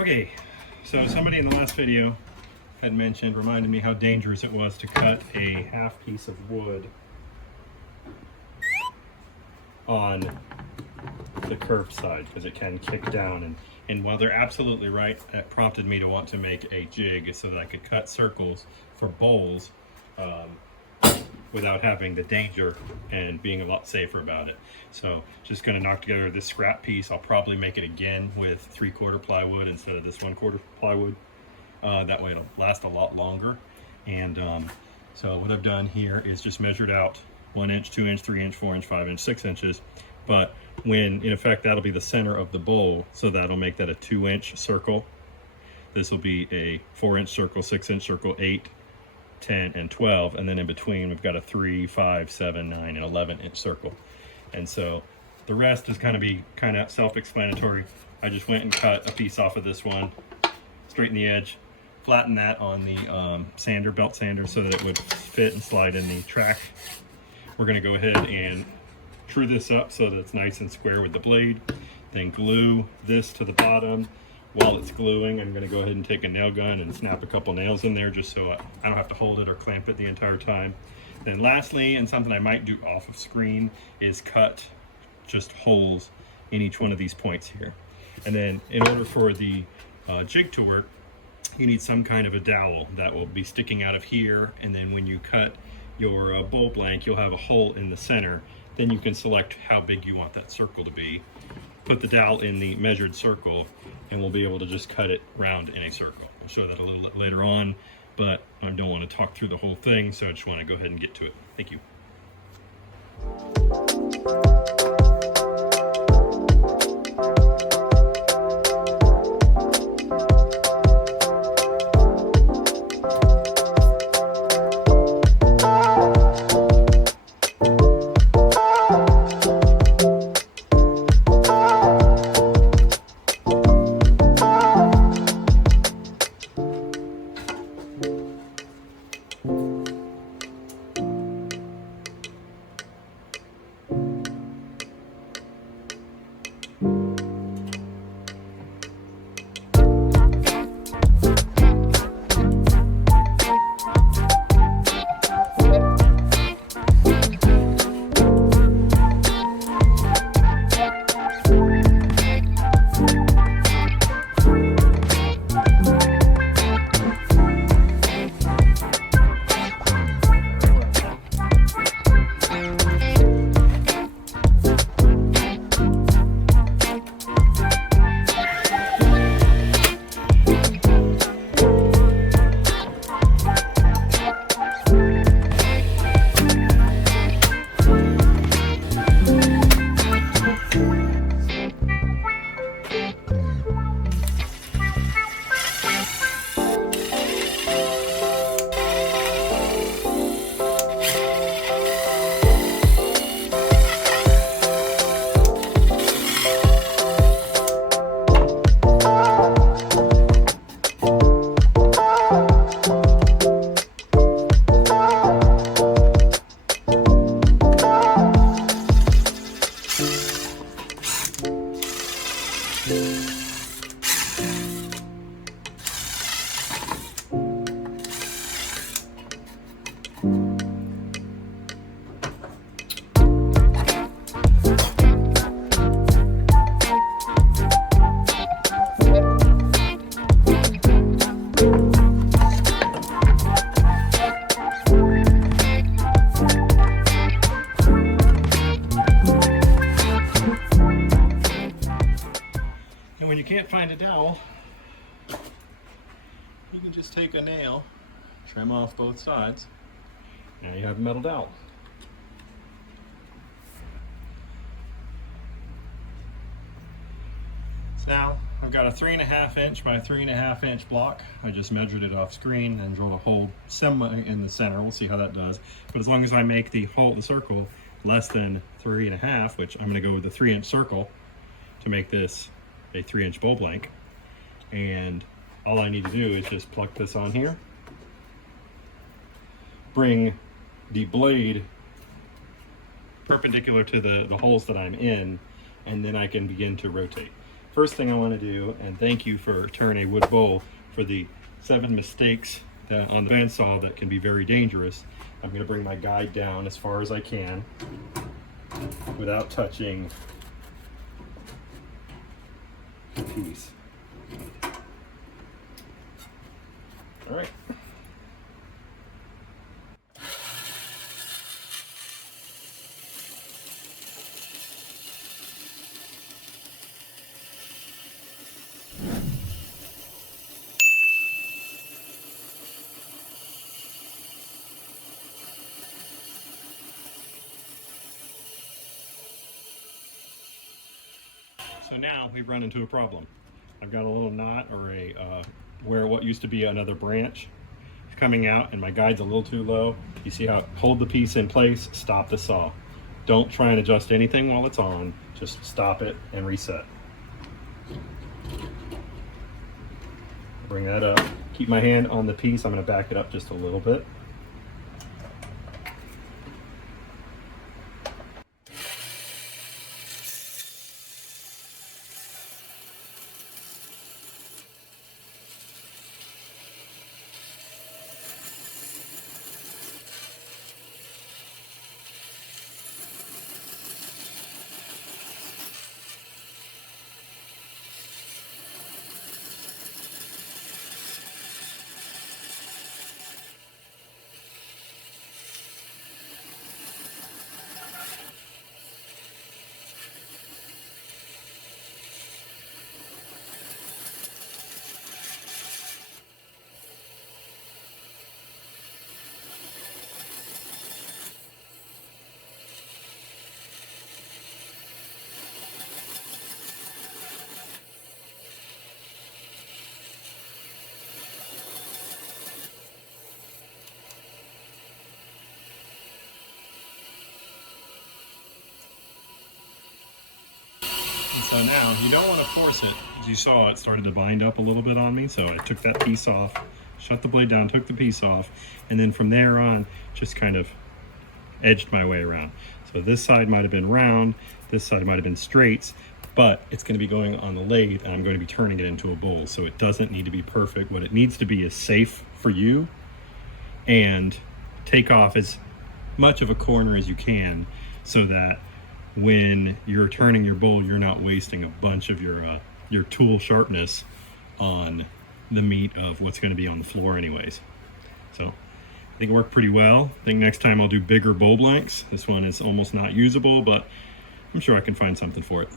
Okay, so somebody in the last video had reminded me how dangerous it was to cut a half piece of wood on the curved side because it can kick down, and while they're absolutely right, that prompted me to want to make a jig so that I could cut circles for bowls without having the danger and being a lot safer about it. So just going to knock together this scrap piece. I'll probably make it again with 3/4 plywood instead of this 1/4 plywood. That way it'll last a lot longer. And so what I've done here is just measured out 1 inch, 2 inch, 3 inch, 4 inch, 5 inch, 6 inches. But when in effect that'll be the center of the bowl, so that'll make that a 2-inch circle. This will be a 4-inch circle, 6-inch circle, 8, 10, and 12, and then in between we've got a 3, 5, 7, 9, and 11-inch circle. And so the rest is kind of self-explanatory. I just went and cut a piece off of this one, straighten the edge, flatten that on the belt sander, so that it would fit and slide in the track. We're going to go ahead and true this up so that it's nice and square with the blade, then glue this to the bottom. While it's gluing, I'm going to go ahead and take a nail gun and snap a couple nails in there just so I don't have to hold it or clamp it the entire time. Then lastly, and something I might do off of screen, is cut just holes in each one of these points here. And then in order for the jig to work, you need some kind of a dowel that will be sticking out of here, and then when you cut your bowl blank, you'll have a hole in the center. Then you can select how big you want that circle to be. Put the dowel in the measured circle, and we'll be able to just cut it round in a circle. I'll show that a little later on, but I don't want to talk through the whole thing, so I just want to go ahead and get to it. Thank you. When you can't find a dowel, you can just take a nail, trim off both sides, now you have a metal dowel. So now I've got a 3.5 inch by 3.5 inch block. I just measured it off screen and drilled a hole semi in the center. We'll see how that does. But as long as I make the circle less than 3.5, which I'm going to go with the 3-inch circle to make this a 3-inch bowl blank, and all I need to do is just pluck this on here, bring the blade perpendicular to the holes that I'm in, and then I can begin to rotate. first thing I want to do, and thank you for turning a wood bowl, for the 7 mistakes that on the bandsaw that can be very dangerous. I'm going to bring my guide down as far as I can without touching the piece. All right. So now we've run into a problem. I've got a little knot, or where what used to be another branch coming out, and my guide's a little too low. You see how, hold the piece in place, stop the saw. Don't try and adjust anything while it's on, just stop it and reset. Bring that up, keep my hand on the piece. I'm going to back it up just a little bit. And so now you don't want to force it. As you saw, it started to bind up a little bit on me, so I took that piece off, shut the blade down, took the piece off, and then from there on just kind of edged my way around. So this side might have been round, this side might have been straights, but it's going to be going on the lathe, and I'm going to be turning it into a bowl, so it doesn't need to be perfect. What it needs to be is safe for you, and take off as much of a corner as you can, so that when you're turning your bowl, you're not wasting a bunch of your tool sharpness on the meat of what's going to be on the floor anyways. So I think it worked pretty well. I think next time I'll do bigger bowl blanks. This one is almost not usable, but I'm sure I can find something for it.